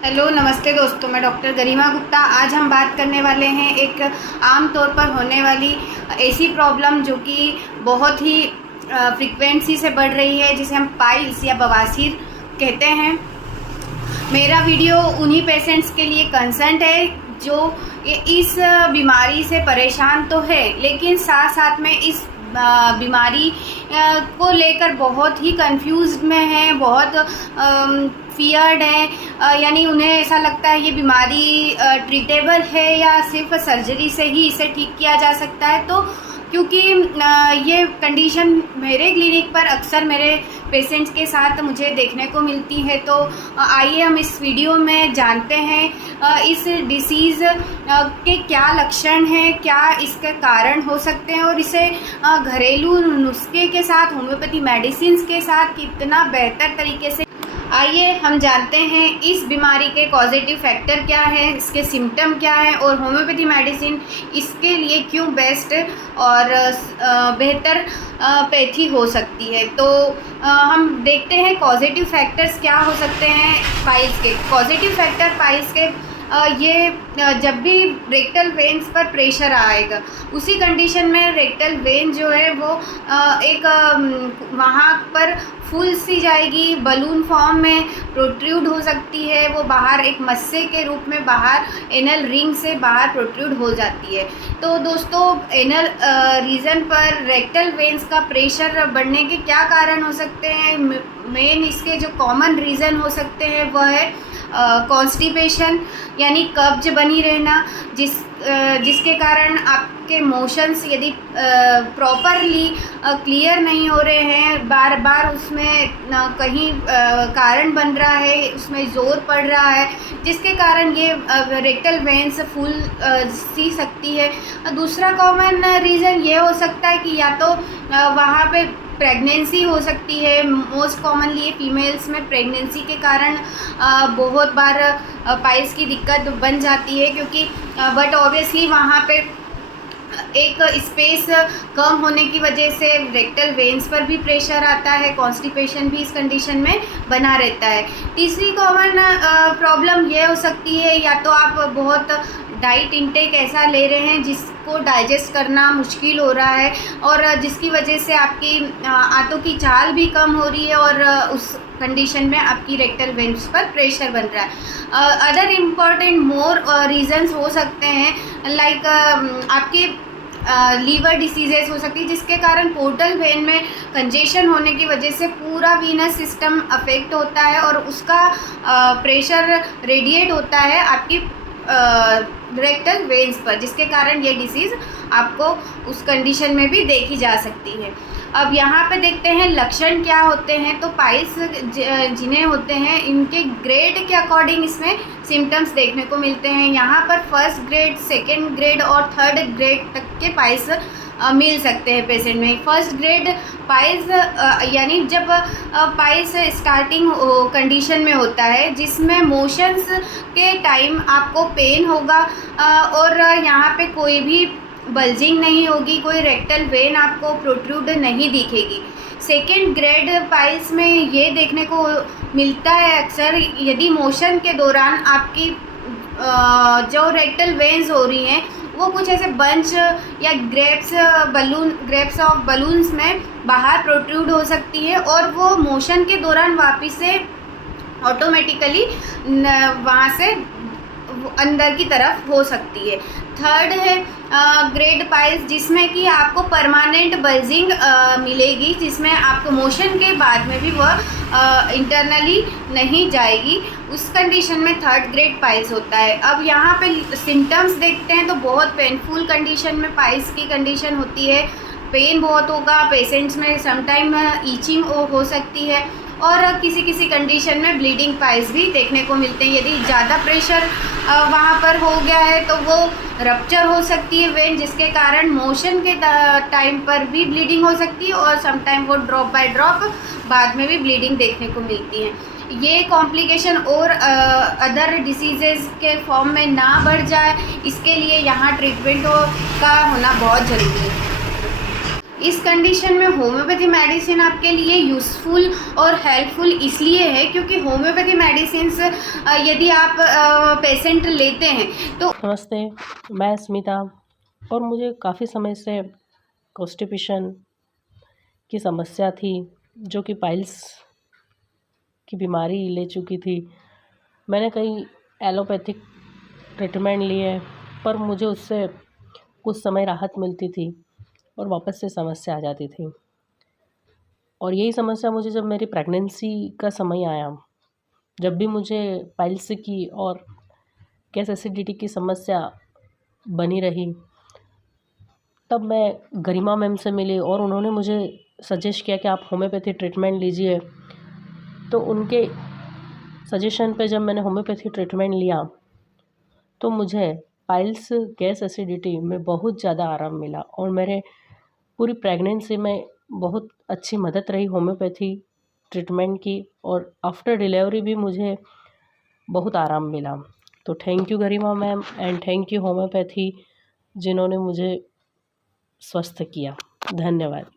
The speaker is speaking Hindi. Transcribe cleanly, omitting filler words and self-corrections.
हेलो नमस्ते दोस्तों, मैं डॉक्टर गरिमा गुप्ता। आज हम बात करने वाले हैं एक आम तौर पर होने वाली ऐसी प्रॉब्लम जो कि बहुत ही फ्रीक्वेंसी से बढ़ रही है, जिसे हम पाइल्स या बवासीर कहते हैं। मेरा वीडियो उन्हीं पेशेंट्स के लिए कंसर्न है जो इस बीमारी से परेशान तो है, लेकिन साथ साथ में इस बीमारी को लेकर बहुत ही कंफ्यूज्ड में हैं, बहुत फियर्ड हैं। यानी उन्हें ऐसा लगता है ये बीमारी ट्रीटेबल है या सिर्फ सर्जरी से ही इसे ठीक किया जा सकता है। तो क्योंकि ये कंडीशन मेरे क्लिनिक पर अक्सर मेरे पेशेंट्स के साथ मुझे देखने को मिलती है, तो आइए हम इस वीडियो में जानते हैं इस डिसीज़ के क्या लक्षण हैं, क्या इसके कारण हो सकते हैं और इसे घरेलू नुस्खे के साथ, होम्योपैथी मेडिसिन के साथ कितना बेहतर तरीके से। आइए हम जानते हैं इस बीमारी के कॉजेटिव फैक्टर क्या है, इसके सिम्टम क्या है और होम्योपैथी मेडिसिन इसके लिए क्यों बेस्ट और बेहतर पैथी हो सकती है। तो हम देखते हैं कॉजेटिव फैक्टर्स क्या हो सकते हैं पाइल्स के। कॉजेटिव फैक्टर पाइल्स के ये जब भी रेक्टल वेन्स पर प्रेशर आएगा, उसी कंडीशन में रेक्टल वेन जो है वो एक वहाँ पर फूल सी जाएगी, बलून फॉर्म में प्रोट्रूड हो सकती है, वो बाहर एक मस्से के रूप में बाहर एनल रिंग से बाहर प्रोट्रूड हो जाती है। तो दोस्तों, एनल रीजन पर रेक्टल वेन्स का प्रेशर बढ़ने के क्या कारण हो सकते हैं? मेन इसके जो कॉमन रीज़न हो सकते हैं वह है कॉन्स्टिपेशन, यानी कब्ज बनी रहना, जिसके कारण आपके मोशंस यदि प्रॉपरली क्लियर नहीं हो रहे हैं, बार बार उसमें कहीं कारण बन रहा है, उसमें ज़ोर पड़ रहा है, जिसके कारण ये रेक्टल वेन्स फूल सी सकती है। दूसरा कॉमन रीज़न ये हो सकता है कि या तो वहाँ पे प्रेगनेंसी हो सकती है। मोस्ट कॉमनली ये फीमेल्स में प्रेगनेंसी के कारण बहुत बार पाइल्स की दिक्कत बन जाती है, क्योंकि बट ऑब्वियसली वहाँ पे एक स्पेस कम होने की वजह से रेक्टल वेन्स पर भी प्रेशर आता है, कॉन्स्टिपेशन भी इस कंडीशन में बना रहता है। तीसरी कॉमन प्रॉब्लम ये हो सकती है, या तो आप बहुत डाइट इंटेक ऐसा ले रहे हैं जिसको डाइजेस्ट करना मुश्किल हो रहा है और जिसकी वजह से आपकी आंतों की चाल भी कम हो रही है और उस कंडीशन में आपकी रेक्टल वेन्स पर प्रेशर बन रहा है। अदर इम्पॉर्टेंट मोर रीजंस हो सकते हैं, लाइक आपके लीवर डिसीजेस हो सकती है, जिसके कारण पोर्टल वेन में कंजेशन होने की वजह से पूरा वीनस सिस्टम अफेक्ट होता है और उसका प्रेशर रेडिएट होता है आपकी रेक्टल वेन्स पर, जिसके कारण ये डिसीज़ आपको उस कंडीशन में भी देखी जा सकती है। अब यहाँ पे देखते हैं लक्षण क्या होते हैं। तो पाइल्स जिन्हें होते हैं, इनके ग्रेड के अकॉर्डिंग इसमें सिम्टम्स देखने को मिलते हैं। यहाँ पर फर्स्ट ग्रेड, सेकेंड ग्रेड और थर्ड ग्रेड तक के पाइल्स मिल सकते हैं पेशेंट में। फर्स्ट ग्रेड पाइल्स यानी जब पाइल्स स्टार्टिंग कंडीशन में होता है, जिसमें मोशंस के टाइम आपको पेन होगा और यहाँ पे कोई भी बल्जिंग नहीं होगी, कोई रेक्टल वेन आपको प्रोट्रूड नहीं दिखेगी। सेकेंड ग्रेड पाइल्स में ये देखने को मिलता है अक्सर, यदि मोशन के दौरान आपकी जो रेक्टल वेन्स हो रही हैं वो कुछ ऐसे बंच या ग्रेप्स ऑफ बलून्स में बाहर प्रोट्रूड हो सकती है और वो मोशन के दौरान वापस से ऑटोमेटिकली वहाँ से अंदर की तरफ हो सकती है। थर्ड है ग्रेड पाइल्स, जिसमें कि आपको परमानेंट बल्जिंग मिलेगी, जिसमें आपको मोशन के बाद में भी वह इंटरनली नहीं जाएगी। उस कंडीशन में थर्ड ग्रेड पाइल्स होता है। अब यहाँ पे सिम्टम्स देखते हैं तो बहुत पेनफुल कंडीशन में पाइल्स की कंडीशन होती है। पेन बहुत होगा, पेशेंट्स में समटाइम ईचिंग हो सकती है और किसी किसी कंडीशन में ब्लीडिंग पाइल्स भी देखने को मिलते हैं। यदि ज़्यादा प्रेशर वहाँ पर हो गया है तो वो रप्चर हो सकती है वेन, जिसके कारण मोशन के टाइम पर भी ब्लीडिंग हो सकती है और समटाइम वो ड्रॉप बाय ड्रॉप बाद में भी ब्लीडिंग देखने को मिलती है। ये कॉम्प्लिकेशन और अदर डिसीजेज़ के फॉर्म में ना बढ़ जाए, इसके लिए यहाँ ट्रीटमेंट का होना बहुत ज़रूरी है। इस कंडीशन में होम्योपैथी मेडिसिन आपके लिए यूज़फुल और हेल्पफुल इसलिए है क्योंकि होम्योपैथी मेडिसिन्स यदि आप पेशेंट लेते हैं तो। नमस्ते, मैं स्मिता और मुझे काफ़ी समय से कॉन्स्टिपेशन की समस्या थी, जो कि पाइल्स की बीमारी ले चुकी थी। मैंने कई एलोपैथिक ट्रीटमेंट लिए, पर मुझे उससे कुछ समय राहत मिलती थी और वापस से समस्या आ जाती थी। और यही समस्या मुझे जब मेरी प्रेगनेंसी का समय आया, जब भी मुझे पाइल्स की और गैस एसिडिटी की समस्या बनी रही, तब मैं गरिमा मैम से मिली और उन्होंने मुझे सजेस्ट किया कि आप होम्योपैथी ट्रीटमेंट लीजिए। तो उनके सजेशन पे जब मैंने होम्योपैथी ट्रीटमेंट लिया तो मुझे पाइल्स गैस एसिडिटी में बहुत ज़्यादा आराम मिला और मेरे पूरी प्रेगनेंसी में बहुत अच्छी मदद रही होम्योपैथी ट्रीटमेंट की, और आफ्टर डिलीवरी भी मुझे बहुत आराम मिला। तो thank you Garima ma'am and thank you homeopathy, जिन्होंने मुझे स्वस्थ किया। धन्यवाद।